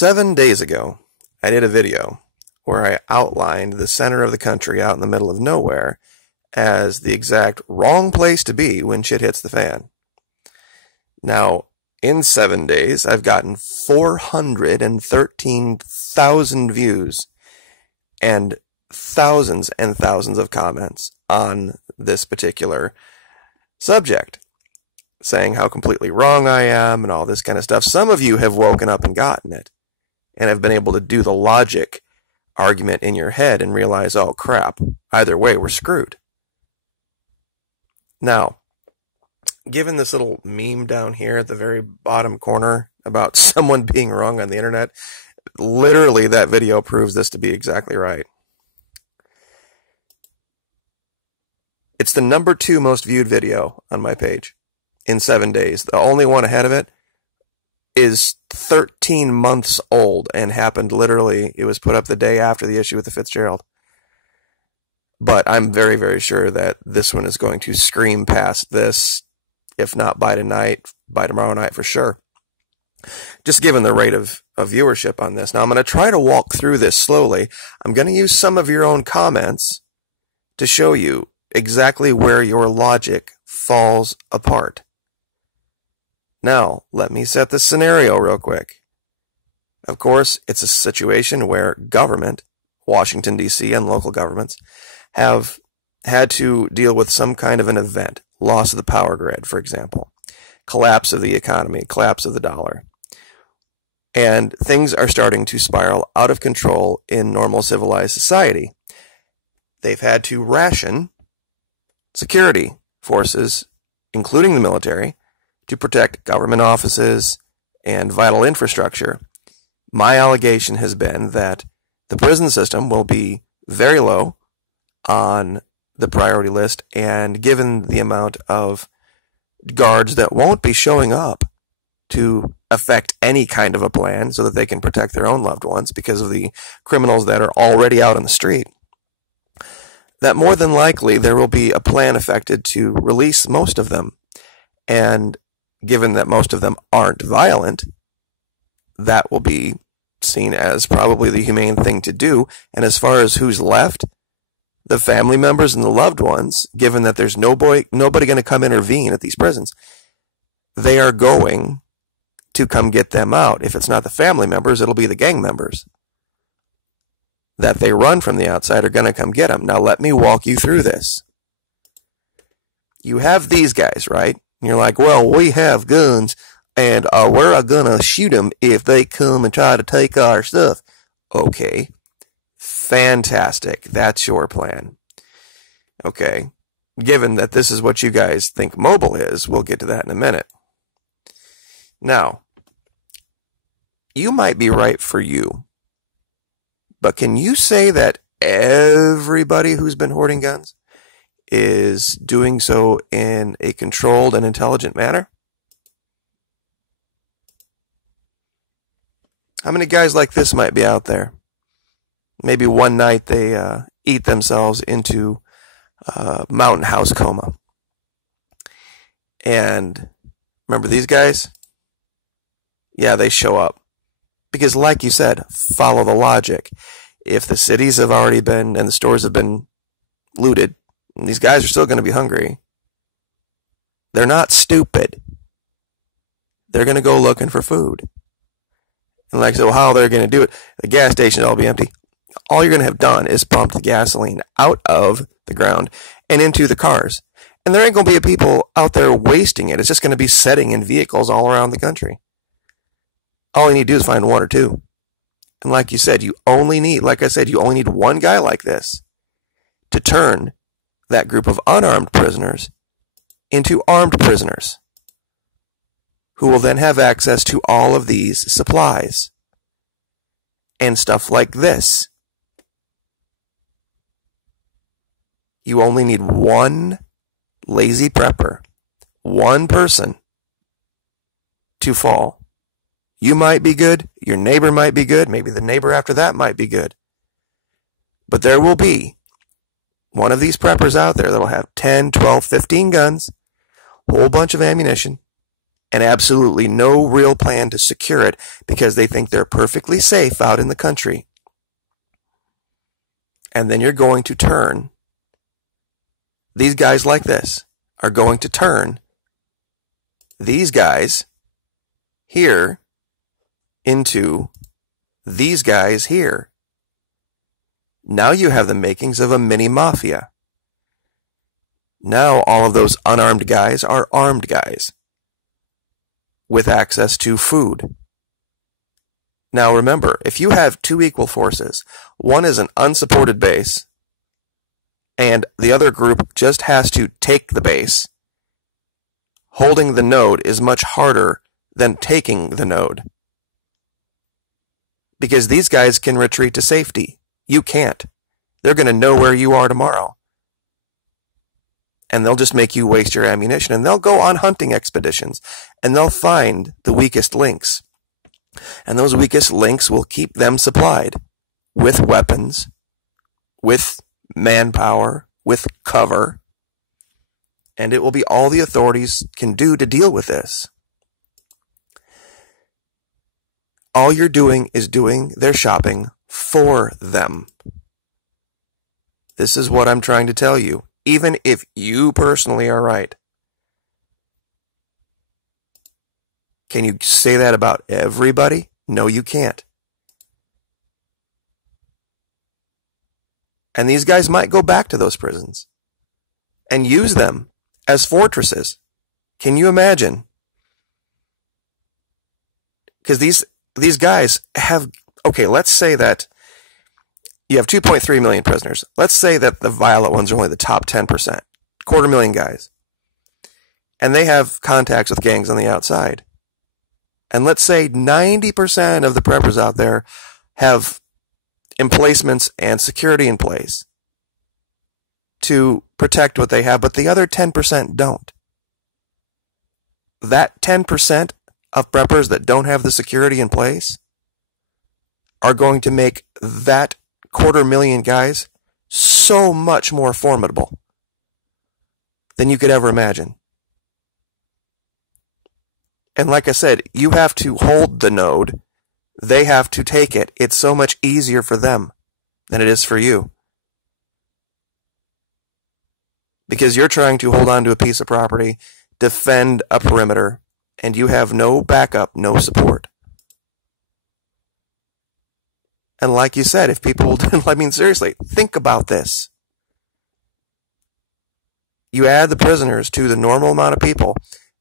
7 days ago, I did a video where I outlined the center of the country out in the middle of nowhere as the exact wrong place to be when shit hits the fan. Now, in 7 days, I've gotten 413,000 views and thousands of comments on this particular subject, saying how completely wrong I am and all this kind of stuff. Some of you have woken up and gotten it and have been able to do the logic argument in your head and realize, oh crap, either way, we're screwed. Now, given this little meme down here at the very bottom corner about someone being wrong on the internet, literally that video proves this to be exactly right. It's the number 2 most viewed video on my page in 7 days. The only one ahead of it is 13 months old and happened literally, it was put up the day after the issue with the Fitzgerald. But I'm very, very sure that this one is going to scream past this, if not by tonight, by tomorrow night for sure. Just given the rate of viewership on this. Now I'm going to try to walk through this slowly. I'm going to use some of your own comments to show you exactly where your logic falls apart. Now, let me set the scenario real quick. Of course, it's a situation where government, Washington, D.C., and local governments have had to deal with some kind of an event. Loss of the power grid, for example. Collapse of the economy, collapse of the dollar. And things are starting to spiral out of control in normal civilized society. They've had to ration security forces, including the military, to protect government offices and vital infrastructure. My allegation has been that the prison system will be very low on the priority list, and given the amount of guards that won't be showing up to affect any kind of a plan so that they can protect their own loved ones because of the criminals that are already out on the street, that more than likely there will be a plan affected to release most of them. And given that most of them aren't violent, that will be seen as probably the humane thing to do. And as far as who's left, the family members and the loved ones, given that there's nobody going to come intervene at these prisons, they are going to come get them out. If it's not the family members, it'll be the gang members that they run from the outside are going to come get them. Now let me walk you through this. You have these guys, right? And you're like, well, we have guns, and we're going to shoot them if they come and try to take our stuff. Okay. Fantastic. That's your plan. Okay. Given that this is what you guys think mobile is, we'll get to that in a minute. Now, you might be right for you, but can you say that everybody who's been hoarding guns is doing so in a controlled and intelligent manner? How many guys like this might be out there? Maybe one night they eat themselves into mountain house coma. And remember these guys? Yeah, they show up. Because like you said, follow the logic. If the cities have already been and the stores have been looted, and these guys are still going to be hungry, they're not stupid. They're going to go looking for food. And like, so how they're going to do it? The gas station will all be empty. All you're going to have done is pumped the gasoline out of the ground and into the cars. And there ain't going to be people out there wasting it. It's just going to be setting in vehicles all around the country. All you need to do is find one or two. And like you said, you only need one guy like this to turn that group of unarmed prisoners into armed prisoners who will then have access to all of these supplies and stuff like this. You only need one lazy prepper, one person to fall. You might be good, your neighbor might be good, maybe the neighbor after that might be good. But there will be one of these preppers out there that will have 10, 12, 15 guns, a whole bunch of ammunition, and absolutely no real plan to secure it because they think they're perfectly safe out in the country. And then you're going to turn, these guys like this are going to turn these guys here into these guys here. Now you have the makings of a mini mafia. Now all of those unarmed guys are armed guys with access to food. Now remember, if you have two equal forces, one is an unsupported base, and the other group just has to take the base, holding the node is much harder than taking the node. Because these guys can retreat to safety. You can't. They're going to know where you are tomorrow. And they'll just make you waste your ammunition, and they'll go on hunting expeditions, and they'll find the weakest links. And those weakest links will keep them supplied with weapons, with manpower, with cover, and it will be all the authorities can do to deal with this. All you're doing is doing their shopping for them. This is what I'm trying to tell you, even if you personally are right. Can you say that about everybody? No, you can't. And these guys might go back to those prisons and use them as fortresses. Can you imagine? Because these guys have, okay, let's say that you have 2.3 million prisoners. Let's say that the violent ones are only the top 10%, 250,000 guys. And they have contacts with gangs on the outside. And let's say 90% of the preppers out there have emplacements and security in place to protect what they have, but the other 10% don't. That 10% of preppers that don't have the security in place are going to make that 250,000 guys so much more formidable than you could ever imagine. And like I said, you have to hold the node. They have to take it. It's so much easier for them than it is for you. Because you're trying to hold on to a piece of property, defend a perimeter, and you have no backup, no support. And like you said, if people, I mean, seriously, think about this. You add the prisoners to the normal amount of people,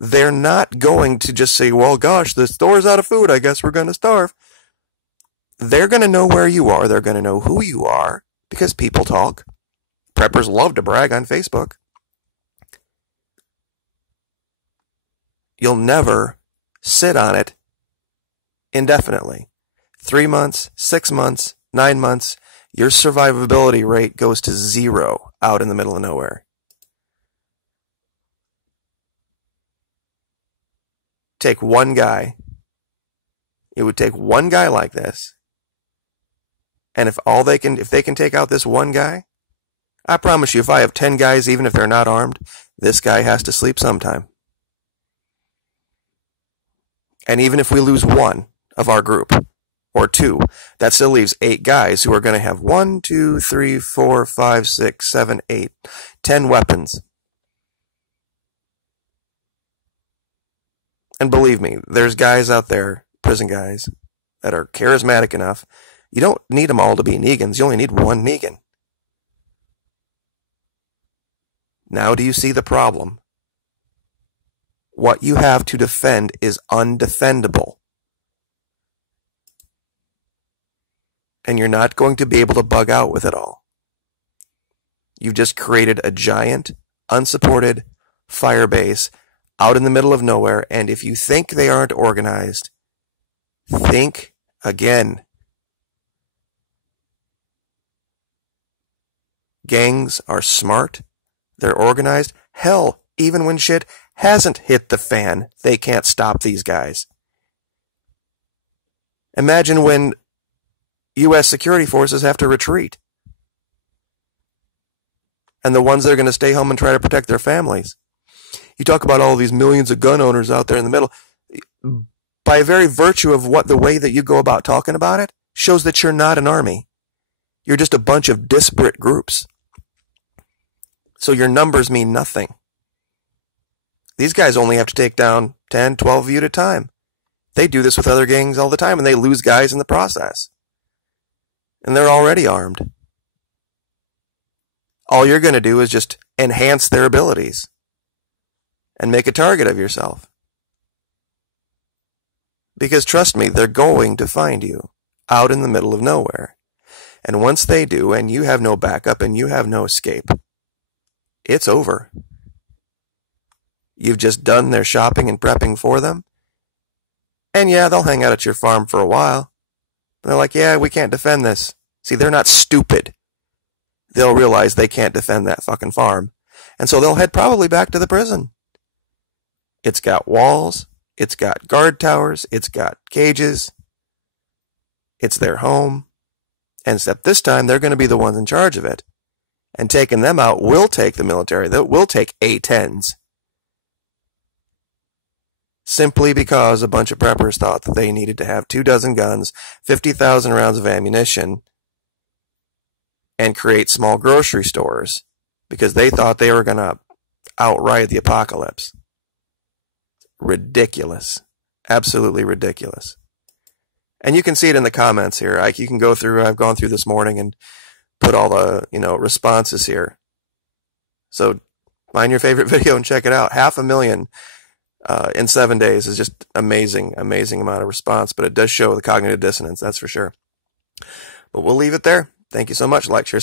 they're not going to just say, well, gosh, the store's out of food, I guess we're going to starve. They're going to know where you are. They're going to know who you are because people talk. Preppers love to brag on Facebook. You'll never sit on it indefinitely. 3 months, 6 months, 9 months, your survivability rate goes to 0 out in the middle of nowhere. Take one guy. It would take one guy like this. And if they can take out this one guy, I promise you, if I have 10 guys, even if they're not armed, this guy has to sleep sometime. And even if we lose one of our group, or two, that still leaves 8 guys who are going to have 1, 2, 3, 4, 5, 6, 7, 8, 10 weapons. And believe me, there's guys out there, prison guys, that are charismatic enough. You don't need them all to be Negans. You only need one Negan. Now do you see the problem? What you have to defend is undefendable. And you're not going to be able to bug out with it all. You've just created a giant, unsupported fire base out in the middle of nowhere, and if you think they aren't organized, think again. Gangs are smart. They're organized. Hell, even when shit hasn't hit the fan, they can't stop these guys. Imagine when U.S. security forces have to retreat. And the ones that are going to stay home and try to protect their families. You talk about all these millions of gun owners out there in the middle. By very virtue of the way that you go about talking about it, shows that you're not an army. You're just a bunch of disparate groups. So your numbers mean nothing. These guys only have to take down 10, 12 of you at a time. They do this with other gangs all the time, and they lose guys in the process. And they're already armed. All you're going to do is just enhance their abilities and make a target of yourself. Because trust me, they're going to find you out in the middle of nowhere. And once they do, and you have no backup and you have no escape, it's over. You've just done their shopping and prepping for them. And yeah, they'll hang out at your farm for a while. They're like, yeah, we can't defend this. See, they're not stupid. They'll realize they can't defend that fucking farm. And so they'll head probably back to the prison. It's got walls. It's got guard towers. It's got cages. It's their home. And except this time, they're going to be the ones in charge of it. And taking them out will take the military. That will take A-10s. Simply because a bunch of preppers thought that they needed to have 24 guns, 50,000 rounds of ammunition, and create small grocery stores because they thought they were going to outride the apocalypse. Ridiculous. Absolutely ridiculous. And you can see it in the comments here. You can go through, I've gone through this morning and put all the, responses here. So find your favorite video and check it out. 500,000 in 7 days is just amazing amount of response, but it does show the cognitive dissonance, that's for sure. But we'll leave it there. Thank you so much. Like, share,